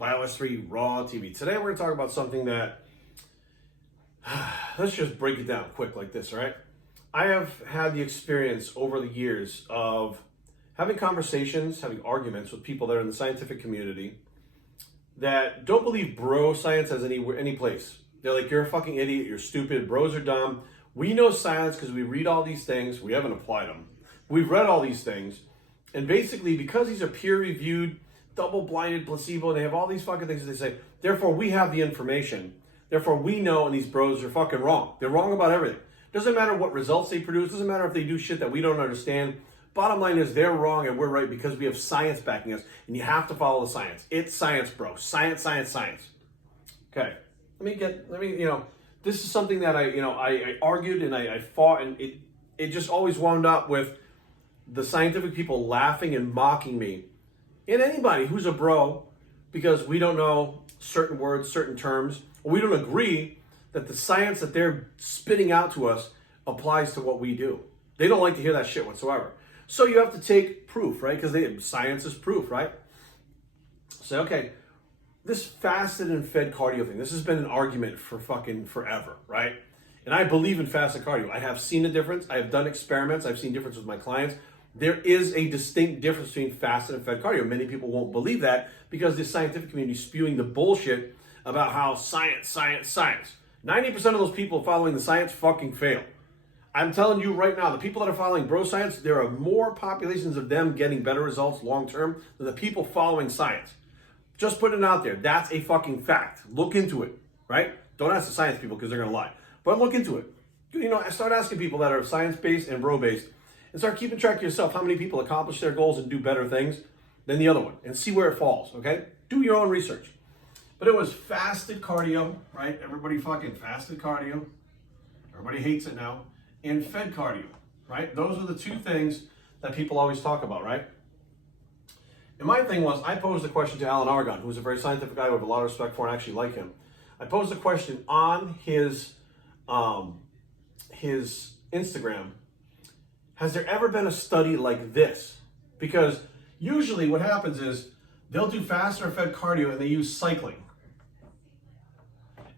BioS3 Raw TV. Today we're going to talk about something that, let's just break it down quick like this, all right? I have had the experience over the years of having conversations, having arguments with people that are in the scientific community that don't believe bro science has any place. They're like, you're a fucking idiot, you're stupid, bros are dumb. We know science because we read all these things. We haven't applied them. We've read all these things. And basically, because these are peer-reviewed, double-blinded, placebo, they have all these fucking things that they say, therefore we have the information. Therefore we know, and these bros are fucking wrong. They're wrong about everything. Doesn't matter what results they produce. Doesn't matter if they do shit that we don't understand. Bottom line is they're wrong and we're right because we have science backing us. And you have to follow the science. It's science, bro. Science, science, science. Okay. This is something that I argued and I fought, and it just always wound up with the scientific people laughing and mocking me and anybody who's a bro because we don't know certain words, certain terms, or we don't agree that the science that they're spitting out to us applies to what we do. They don't like to hear that shit whatsoever. So you have to take proof, right? Because science is proof, right? Say, okay, this fasted and fed cardio thing, this has been an argument for fucking forever, right? And I believe in fasted cardio. I have seen a difference. I have done experiments. I've seen difference with my clients. There is a distinct difference between fasted and fed cardio. Many people won't believe that because the scientific community is spewing the bullshit about how science, science, science. 90% of those people following the science fucking fail. I'm telling you right now, the people that are following bro science, there are more populations of them getting better results long term than the people following science. Just putting it out there. That's a fucking fact. Look into it, right? Don't ask the science people because they're going to lie. But look into it. Start asking people that are science-based and bro-based and start keeping track of yourself how many people accomplish their goals and do better things than the other one and see where it falls, okay? Do your own research. But it was fasted cardio, right? Everybody fucking fasted cardio. Everybody hates it now. And fed cardio, right? Those are the two things that people always talk about, right? And my thing was, I posed a question to Alan Argon, who's a very scientific guy with a lot of respect for and actually like him. I posed a question on his Instagram. Has there ever been a study like this? Because usually what happens is they'll do fasted or fed cardio and they use cycling.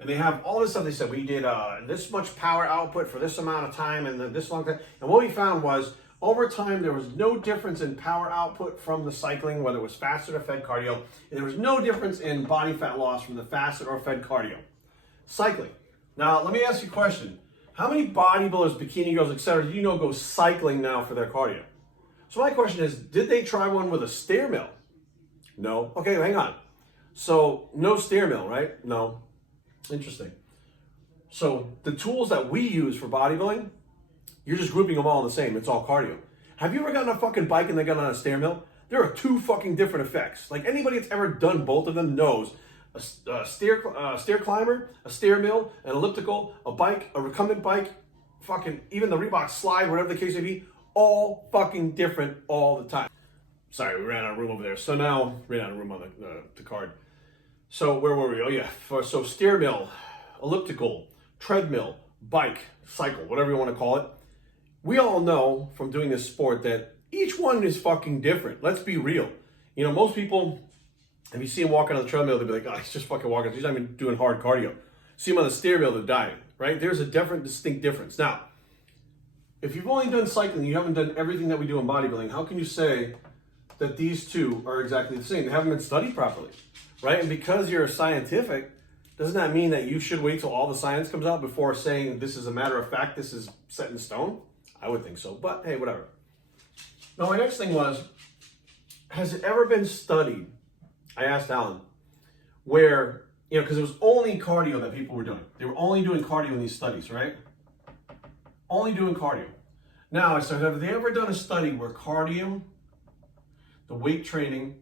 And they have all this stuff. They said, we did this much power output for this amount of time and this long time. And what we found was, over time, there was no difference in power output from the cycling, whether it was fasted or fed cardio. And there was no difference in body fat loss from the fasted or fed cardio. Cycling. Now, let me ask you a question. How many bodybuilders, bikini girls, etc., do you know go cycling now for their cardio? So my question is, did they try one with a stair mill? No. Okay, hang on. So no stair mill, right? No. Interesting. So the tools that we use for bodybuilding, you're just grouping them all in the same. It's all cardio. Have you ever gotten on a fucking bike and they got on a stair mill? There are two fucking different effects. Like anybody that's ever done both of them knows a stair climber, a stair mill, an elliptical, a bike, a recumbent bike, fucking even the Reebok slide, whatever the case may be, all fucking different all the time. Sorry, we ran out of room over there. So now, ran out of room on the card. So where were we? Oh yeah, so stair mill, elliptical, treadmill, bike, cycle, whatever you want to call it. We all know from doing this sport that each one is fucking different. Let's be real. Most people, if you see them walking on the treadmill, they'll be like, oh, he's just fucking walking. He's not even doing hard cardio. See him on the stair mill, they're dying, right? There's a distinct difference. Now, if you've only done cycling, you haven't done everything that we do in bodybuilding, how can you say that these two are exactly the same? They haven't been studied properly, right? And because you're scientific, doesn't that mean that you should wait till all the science comes out before saying this is a matter of fact, this is set in stone? I would think so, but hey, whatever. Now, my next thing was, has it ever been studied, I asked Alan, where, because it was only cardio that people were doing. They were only doing cardio in these studies, right? Only doing cardio. Now, I said, have they ever done a study where cardio, the weight training,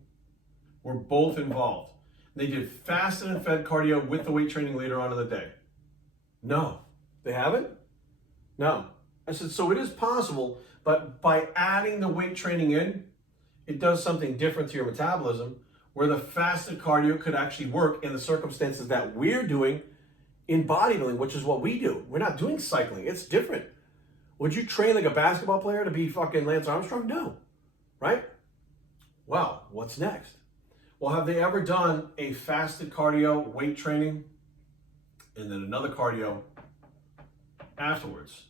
were both involved? They did fasted and fed cardio with the weight training later on in the day. No. They haven't? No. I said, so it is possible, but by adding the weight training in, it does something different to your metabolism, where the fasted cardio could actually work in the circumstances that we're doing in bodybuilding, which is what we do. We're not doing cycling. It's different. Would you train like a basketball player to be fucking Lance Armstrong? No. Right? Well, what's next? Well, have they ever done a fasted cardio weight training and then another cardio afterwards?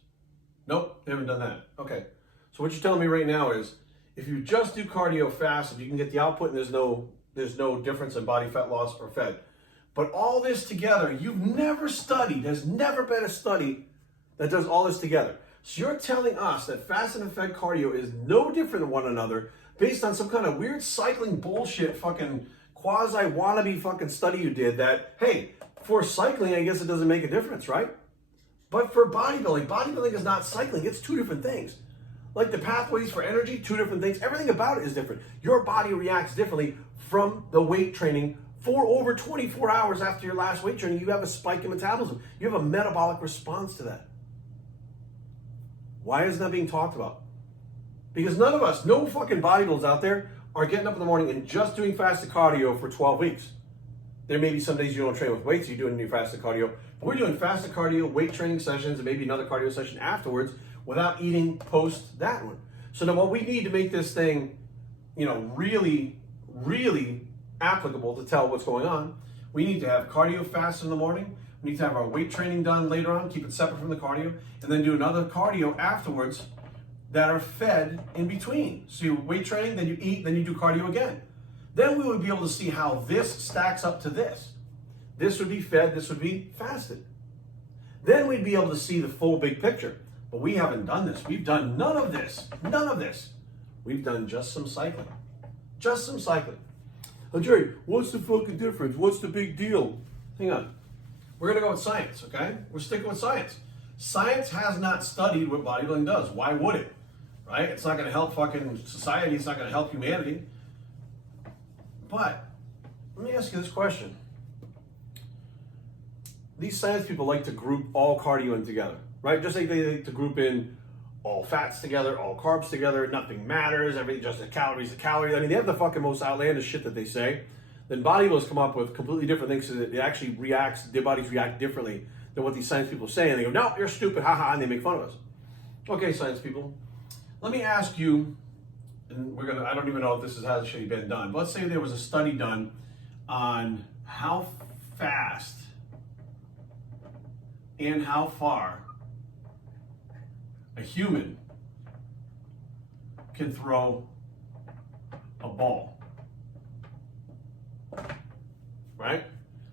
Nope, they haven't done that. Okay, so what you're telling me right now is if you just do cardio fasted, you can get the output and there's no difference in body fat loss or fed. But all this together, you've never studied, there's never been a study that does all this together. So you're telling us that fasted and fed cardio is no different than one another based on some kind of weird cycling bullshit fucking quasi wannabe fucking study you did that, hey, for cycling, I guess it doesn't make a difference, right? But for bodybuilding is not cycling, it's two different things. Like the pathways for energy, two different things. Everything about it is different. Your body reacts differently from the weight training. For over 24 hours after your last weight training, you have a spike in metabolism. You have a metabolic response to that. Why isn't that being talked about? Because none of us, no fucking bodybuilders out there are getting up in the morning and just doing fasted cardio for 12 weeks. There may be some days you don't train with weights, you're doing new fasted cardio. But we're doing fasted cardio, weight training sessions, and maybe another cardio session afterwards without eating post that one. So now what we need to make this thing, really, really applicable to tell what's going on, we need to have cardio fasted in the morning. We need to have our weight training done later on, keep it separate from the cardio, and then do another cardio afterwards that are fed in between. So you weight training, then you eat, then you do cardio again. Then we would be able to see how this stacks up to this. This would be fed, this would be fasted. Then we'd be able to see the full big picture. But we haven't done this. We've done none of this. None of this. We've done just some cycling. Just some cycling. Oh, Jerry, what's the fucking difference? What's the big deal? Hang on. We're going to go with science, okay? We're sticking with science. Science has not studied what bodybuilding does. Why would it? Right? It's not going to help fucking society. It's not going to help humanity. But let me ask you this question. These science people like to group all cardio in together, right? Just like they like to group in all fats together, all carbs together, nothing matters, everything just a calories. I mean, they have the fucking most outlandish shit that they say. Then bodybuilders come up with completely different things so that it actually reacts, their bodies react differently than what these science people say. And they go, no, you're stupid, haha, and they make fun of us. Okay, science people, let me ask you, and I don't even know if this has actually been done, but let's say there was a study done on how fast and how far a human can throw a ball. Right?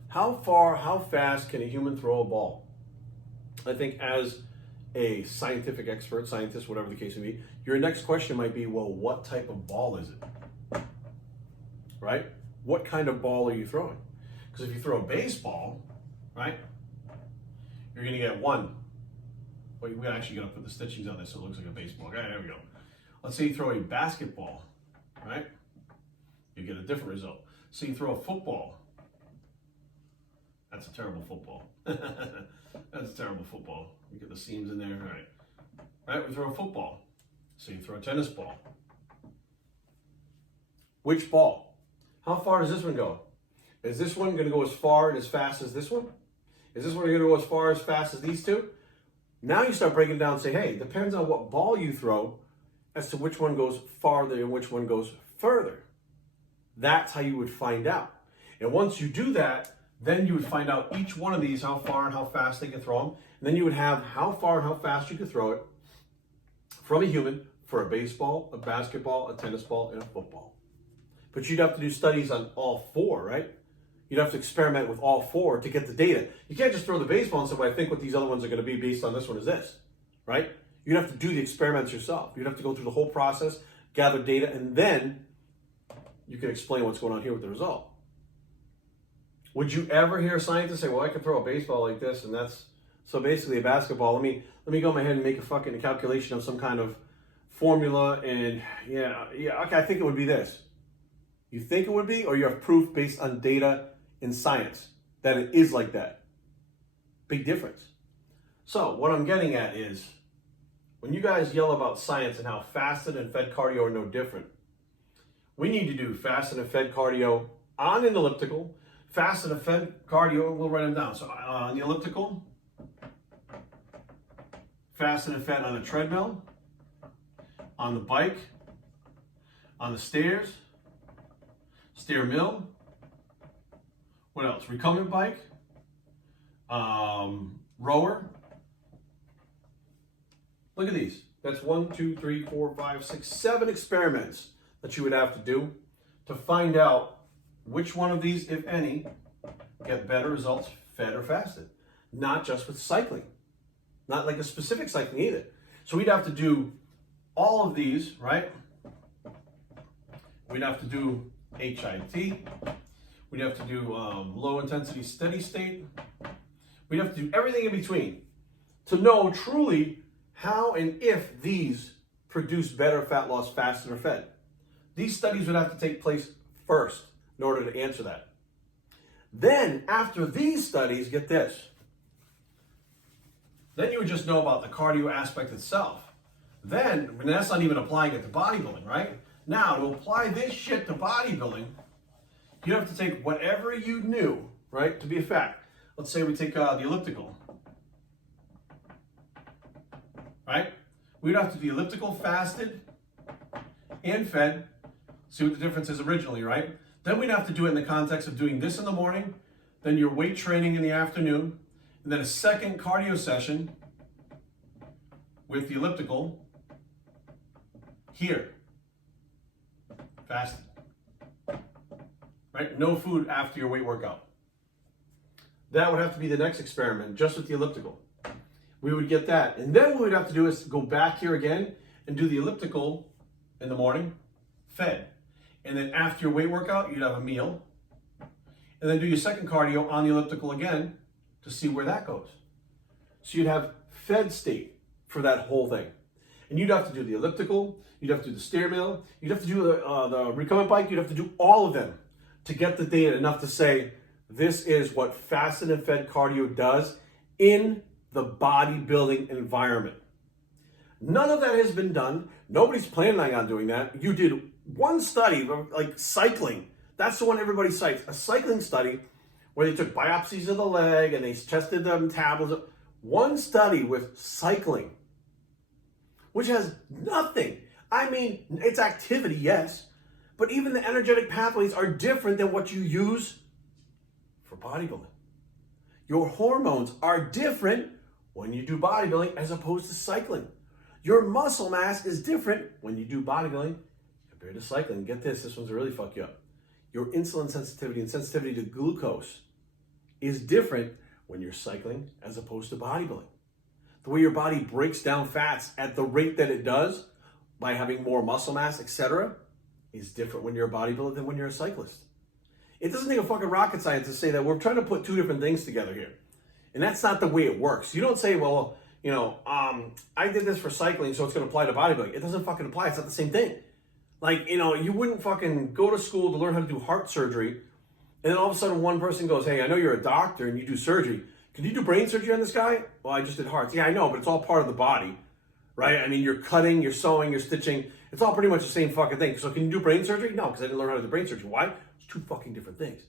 How far, how fast can a human throw a ball? I think as a scientific expert, scientist, whatever the case may be, your next question might be, well, what type of ball is it? Right? What kind of ball are you throwing? Because if you throw a baseball, right, you're going to get one. Well, we're actually going to put the stitchings on this so it looks like a baseball. Okay, there we go. Let's say you throw a basketball, right? You get a different result. So you throw a football. That's a terrible football. That's a terrible football. You get the seams in there. All right. Right, we throw a football. So you throw a tennis ball. Which ball? How far does this one go? Is this one going to go as far and as fast as this one? Is this one going to go as far as fast as these two? Now you start breaking down and say, hey, it depends on what ball you throw as to which one goes farther and which one goes further. That's how you would find out. And once you do that, then you would find out each one of these, how far and how fast they can throw them. And then you would have how far and how fast you could throw it from a human for a baseball, a basketball, a tennis ball, and a football. But you'd have to do studies on all four, right? You'd have to experiment with all four to get the data. You can't just throw the baseball and say, well, I think what these other ones are going to be based on this one is this, right? You'd have to do the experiments yourself. You'd have to go through the whole process, gather data, and then you can explain what's going on here with the result. Would you ever hear a scientist say, well, I can throw a baseball like this, and that's, so basically a basketball, let me go in my head and make a fucking calculation of some kind of formula, and yeah, okay, I think it would be this. You think it would be, or you have proof based on data in science that it is like that? Big difference. So what I'm getting at is, when you guys yell about science and how fasted and fed cardio are no different, we need to do fasted and fed cardio on an elliptical, fasted and fed cardio, we'll write them down. So on the elliptical, fasted and fed on a treadmill, on the bike, on the stairs. Stair mill. What else? Recumbent bike. Rower. Look at these. That's 1, 2, 3, 4, 5, 6, 7 experiments that you would have to do to find out which one of these, if any, get better results fed or fasted. Not just with cycling. Not like a specific cycling either. So we'd have to do all of these, right? We'd have to do HIIT. We'd have to do low intensity steady state. We'd have to do everything in between to know truly how and if these produce better fat loss fasted or fed. These studies would have to take place first in order to answer that. Then, after these studies, get this. Then you would just know about the cardio aspect itself. Then, and that's not even applying it to bodybuilding, right? Now, to apply this shit to bodybuilding, you have to take whatever you knew, right, to be a fact. Let's say we take the elliptical, right? We'd have to do elliptical fasted and fed, see what the difference is originally, right? Then we'd have to do it in the context of doing this in the morning, then your weight training in the afternoon, and then a second cardio session with the elliptical here, fasted, right? No food after your weight workout. That would have to be the next experiment, just with the elliptical. We would get that. And then what we'd have to do is go back here again and do the elliptical in the morning, fed. And then after your weight workout, you'd have a meal. And then do your second cardio on the elliptical again to see where that goes. So you'd have fed state for that whole thing. And you'd have to do the elliptical, you'd have to do the stair mill, you'd have to do the recumbent bike, you'd have to do all of them to get the data enough to say, this is what fasted and fed cardio does in the bodybuilding environment. None of that has been done. Nobody's planning on doing that. You did one study, like cycling. That's the one everybody cites. A cycling study where they took biopsies of the leg and they tested the metabolism. One study with cycling, which has nothing. I mean, it's activity, yes, but even the energetic pathways are different than what you use for bodybuilding. Your hormones are different when you do bodybuilding as opposed to cycling. Your muscle mass is different when you do bodybuilding compared to cycling. Get this one's really fuck you up. Your insulin sensitivity and sensitivity to glucose is different when you're cycling as opposed to bodybuilding. The way your body breaks down fats at the rate that it does by having more muscle mass, etc., is different when you're a bodybuilder than when you're a cyclist. It doesn't take a fucking rocket scientist to say that we're trying to put two different things together here. And that's not the way it works. You don't say, well, you know, I did this for cycling, so it's going to apply to bodybuilding. It doesn't fucking apply. It's not the same thing. Like, you know, you wouldn't fucking go to school to learn how to do heart surgery, and then all of a sudden one person goes, hey, I know you're a doctor and you do surgery. Can you do brain surgery on this guy? Well, I just did hearts. Yeah, I know, but it's all part of the body, right? I mean, you're cutting, you're sewing, you're stitching. It's all pretty much the same fucking thing. So can you do brain surgery? No, because I didn't learn how to do brain surgery. Why? It's two fucking different things.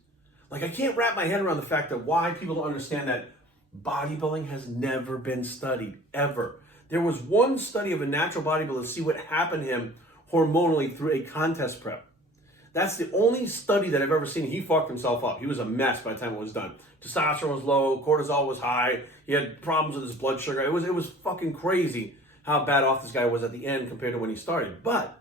Like, I can't wrap my head around the fact that why people don't understand that bodybuilding has never been studied, ever. There was one study of a natural bodybuilder to see what happened to him hormonally through a contest prep. That's the only study that I've ever seen. He fucked himself up. He was a mess by the time it was done. Testosterone was low, cortisol was high, he had problems with his blood sugar. It was fucking crazy how bad off this guy was at the end compared to when he started. But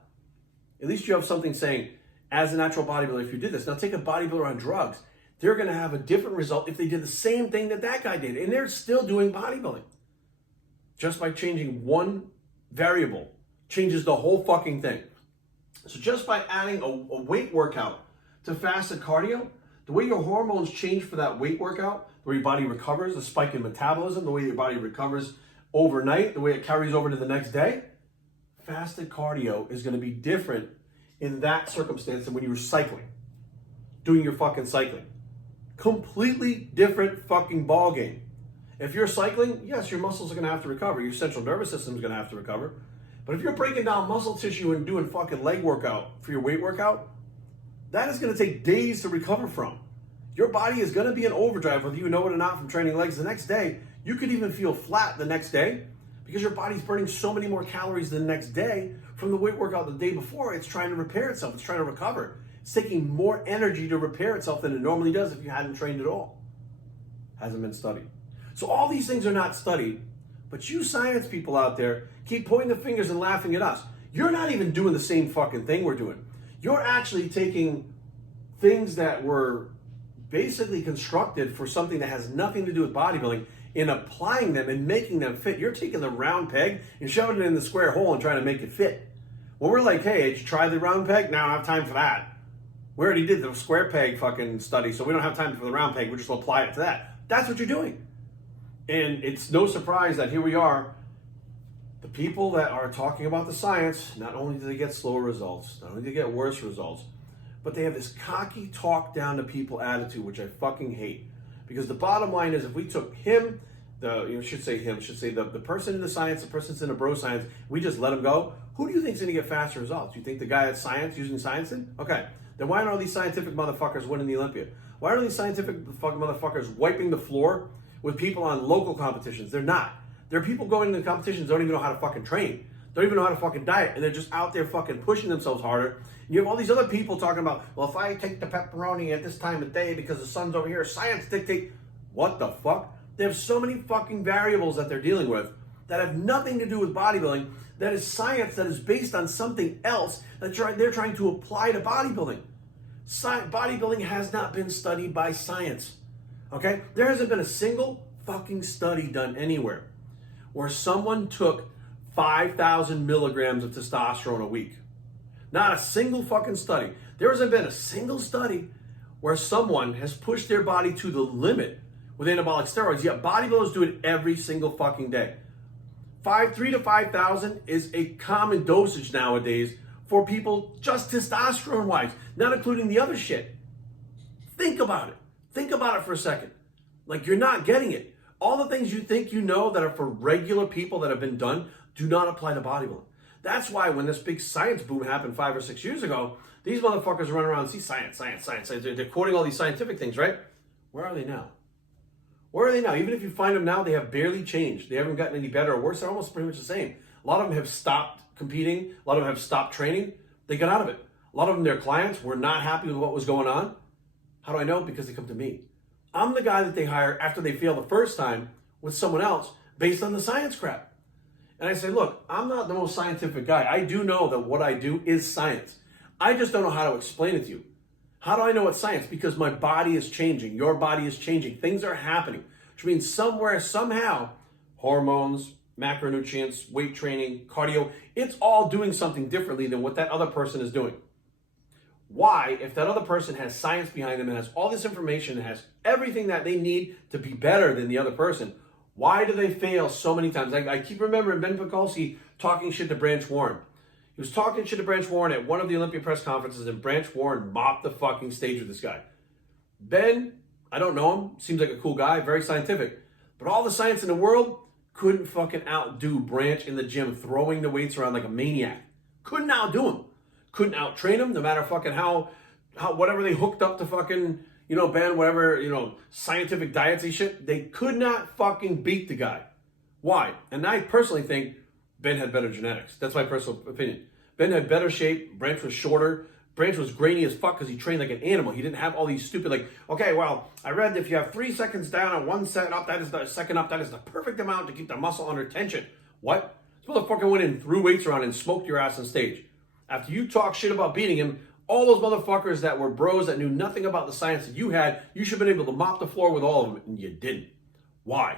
at least you have something saying, as a natural bodybuilder, if you did this, now take a bodybuilder on drugs, they're going to have a different result if they did the same thing that that guy did. And they're still doing bodybuilding. Just by changing one variable changes the whole fucking thing. So just by adding a weight workout to fasted cardio, the way your hormones change for that weight workout, the way your body recovers, the spike in metabolism, the way your body recovers overnight, the way it carries over to the next day, fasted cardio is going to be different in that circumstance than when you were cycling, doing your fucking cycling. Completely different fucking ball game. If you're cycling, yes, your muscles are going to have to recover. Your central nervous system is going to have to recover. But if you're breaking down muscle tissue and doing fucking leg workout for your weight workout, that is going to take days to recover from. Your body is going to be in overdrive, whether you know it or not, from training legs the next day. You could even feel flat the next day because your body's burning so many more calories the next day from the weight workout the day before. It's trying to repair itself. It's trying to recover. It's taking more energy to repair itself than it normally does if you hadn't trained at all. Hasn't been studied. So all these things are not studied, but you science people out there keep pointing the fingers and laughing at us. You're not even doing the same fucking thing we're doing. You're actually taking things that were basically constructed for something that has nothing to do with bodybuilding and applying them and making them fit. You're taking the round peg and shoving it in the square hole and trying to make it fit. Well, we're like, hey, did you try the round peg? Now I don't have time for that. We already did the square peg fucking study, so we don't have time for the round peg. We're just going to apply it to that. That's what you're doing. And it's no surprise that here we are. The people that are talking about the science, not only do they get slower results, not only do they get worse results, but they have this cocky talk down to people attitude, which I fucking hate. Because the bottom line is, if we took him, the person in the science, the person that's in the bro science, we just let him go, who do you think is going to get faster results? You think the guy that's science, using science in? Okay. Then why aren't all these scientific motherfuckers winning the Olympia? Why aren't these scientific fucking motherfuckers wiping the floor with people on local competitions? They're not. There are people going into competitions don't even know how to fucking train. Don't even know how to fucking diet. And they're just out there fucking pushing themselves harder. And you have all these other people talking about, well, if I take the pepperoni at this time of day because the sun's over here, science dictate. What the fuck? They have so many fucking variables that they're dealing with that have nothing to do with bodybuilding. That is science that is based on something else that they're trying to apply to bodybuilding. Bodybuilding has not been studied by science. Okay? There hasn't been a single fucking study done anywhere where someone took 5,000 milligrams of testosterone a week. Not a single fucking study. There hasn't been a single study where someone has pushed their body to the limit with anabolic steroids, yet bodybuilders do it every single fucking day. 3 to 5,000 is a common dosage nowadays for people just testosterone-wise, not including the other shit. Think about it. Think about it for a second. Like, you're not getting it. All the things you think you know that are for regular people that have been done do not apply to bodybuilding. That's why when this big science boom happened 5 or 6 years ago, these motherfuckers run around and see science. They're quoting all these scientific things, right? Where are they now? Where are they now? Even if you find them now, they have barely changed. They haven't gotten any better or worse. They're almost pretty much the same. A lot of them have stopped competing. A lot of them have stopped training. They got out of it. A lot of them, their clients, were not happy with what was going on. How do I know? Because they come to me. I'm the guy that they hire after they fail the first time with someone else based on the science crap. And I say, look, I'm not the most scientific guy. I do know that what I do is science. I just don't know how to explain it to you. How do I know it's science? Because my body is changing. Your body is changing. Things are happening. Which means somewhere, somehow, hormones, macronutrients, weight training, cardio, it's all doing something differently than what that other person is doing. Why, if that other person has science behind them and has all this information and has everything that they need to be better than the other person, why do they fail so many times? I keep remembering Ben Pakulski talking shit to Branch Warren. He was talking shit to Branch Warren at one of the Olympia press conferences, and Branch Warren mopped the fucking stage with this guy. Ben, I don't know him, seems like a cool guy, very scientific, but all the science in the world couldn't fucking outdo Branch in the gym throwing the weights around like a maniac. Couldn't outdo him. Couldn't out-train him, no matter fucking how whatever they hooked up to fucking, Ben, whatever, scientific diets and shit, they could not fucking beat the guy. Why? And I personally think Ben had better genetics. That's my personal opinion. Ben had better shape. Branch was shorter. Branch was grainy as fuck because he trained like an animal. He didn't have all these stupid, okay, well, I read if you have 3 seconds down and 1 second up, that is the second up, that is the perfect amount to keep the muscle under tension. What? This motherfucker went in, threw weights around, and smoked your ass on stage. After you talk shit about beating him, all those motherfuckers that were bros that knew nothing about the science that you had, you should have been able to mop the floor with all of them, and you didn't. Why?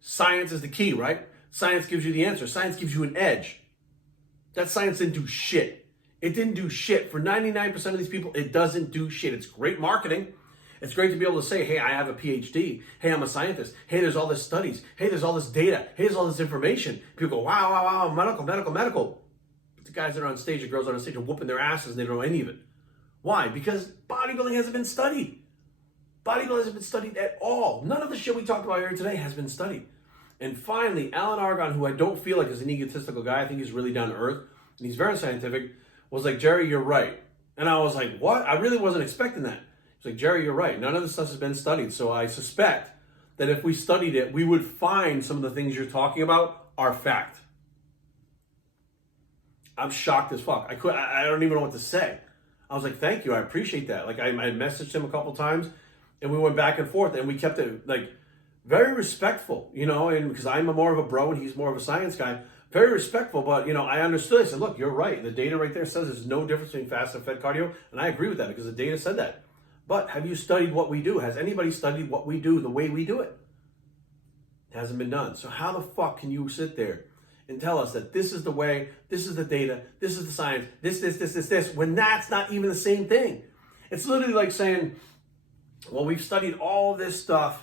Science is the key, right? Science gives you the answer. Science gives you an edge. That science didn't do shit. It didn't do shit. For 99% of these people, it doesn't do shit. It's great marketing. It's great to be able to say, hey, I have a PhD. Hey, I'm a scientist. Hey, there's all this studies. Hey, there's all this data. Hey, there's all this information. People go, wow, medical. But the guys that are on stage, the girls that are on stage are whooping their asses and they don't know any of it. Why? Because bodybuilding hasn't been studied. Bodybuilding hasn't been studied at all. None of the shit we talked about here today has been studied. And finally, Alan Argon, who I don't feel like is an egotistical guy, I think he's really down to earth, and he's very scientific, was like, Jerry, you're right. And I was like, what? I really wasn't expecting that. He's like, Jerry, you're right. None of this stuff has been studied. So I suspect that if we studied it, we would find some of the things you're talking about are fact. I'm shocked as fuck. I don't even know what to say. I was like, thank you, I appreciate that. Like I messaged him a couple times, and we went back and forth, and we kept it like very respectful, you know, and because I'm more of a bro and he's more of a science guy, very respectful. But, you know, I understood. I said, look, you're right. The data right there says there's no difference between fasted and fed cardio. And I agree with that because the data said that. But have you studied what we do? Has anybody studied what we do the way we do it? It hasn't been done. So how the fuck can you sit there and tell us that this is the way, this is the data, this is the science, this, when that's not even the same thing? It's literally like saying, well, we've studied all this stuff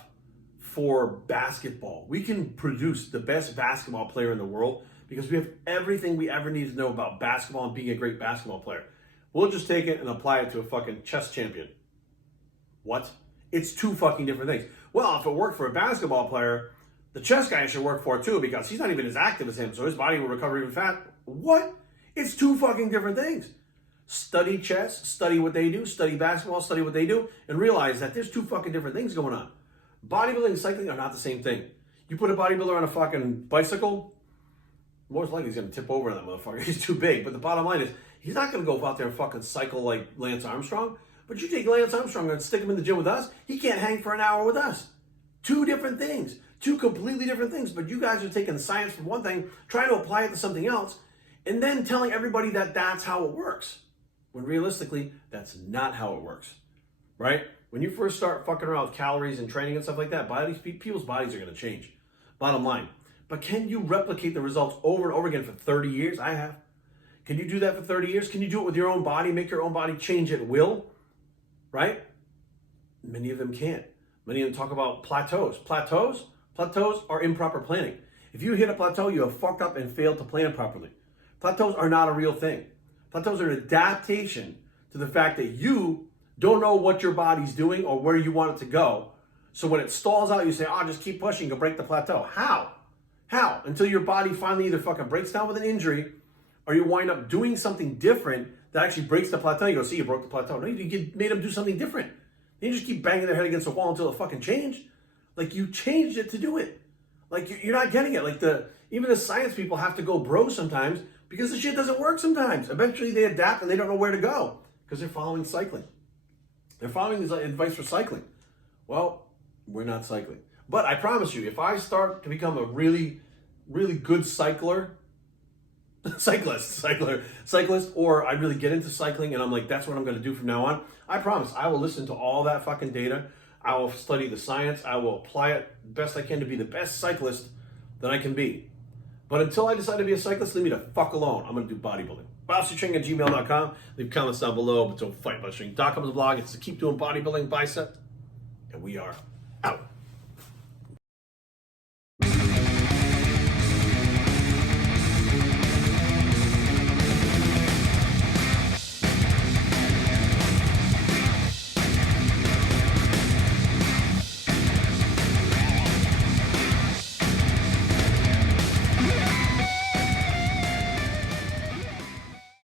for basketball. We can produce the best basketball player in the world because we have everything we ever need to know about basketball and being a great basketball player. We'll just take it and apply it to a fucking chess champion. What? It's two fucking different things. Well, if it worked for a basketball player, the chess guy should work for it too because he's not even as active as him, so his body will recover even fast. What? It's two fucking different things. Study chess, study what they do, study basketball, study what they do, and realize that there's two fucking different things going on. Bodybuilding and cycling are not the same thing. You put a bodybuilder on a fucking bicycle, most likely he's going to tip over on that motherfucker. He's too big. But the bottom line is, he's not going to go out there and fucking cycle like Lance Armstrong. But you take Lance Armstrong and stick him in the gym with us, he can't hang for an hour with us. Two different things. Two completely different things. But you guys are taking science from one thing, trying to apply it to something else, and then telling everybody that that's how it works. When realistically, that's not how it works. Right? When you first start fucking around with calories and training and stuff like that, people's bodies are going to change. Bottom line. But can you replicate the results over and over again for 30 years? I have. Can you do that for 30 years? Can you do it with your own body, make your own body change at will? Right? Many of them can't. Many of them talk about plateaus. Plateaus are improper planning. If you hit a plateau, you have fucked up and failed to plan properly. Plateaus are not a real thing. Plateaus are an adaptation to the fact that you don't know what your body's doing or where you want it to go. So when it stalls out, you say, oh, just keep pushing, you'll break the plateau. How? How? Until your body finally either fucking breaks down with an injury or you wind up doing something different that actually breaks the plateau. You go, see, you broke the plateau. No, you made them do something different. You just keep banging their head against the wall until it fucking changed. Like you changed it to do it. Like you're not getting it. Like even the science people have to go bro sometimes because the shit doesn't work sometimes. Eventually they adapt and they don't know where to go because they're following cycling. They're following this advice for cycling. Well, we're not cycling. But I promise you, if I start to become a really, really good cyclist, or I really get into cycling and I'm like, that's what I'm going to do from now on, I promise I will listen to all that fucking data. I will study the science. I will apply it best I can to be the best cyclist that I can be. But until I decide to be a cyclist, leave me the fuck alone. I'm going to do bodybuilding. BobStreetTraining@gmail.com. Leave comments down below, but don't fight. BobStreet.com is the blog. It's to keep doing bodybuilding, bicep. And we are out.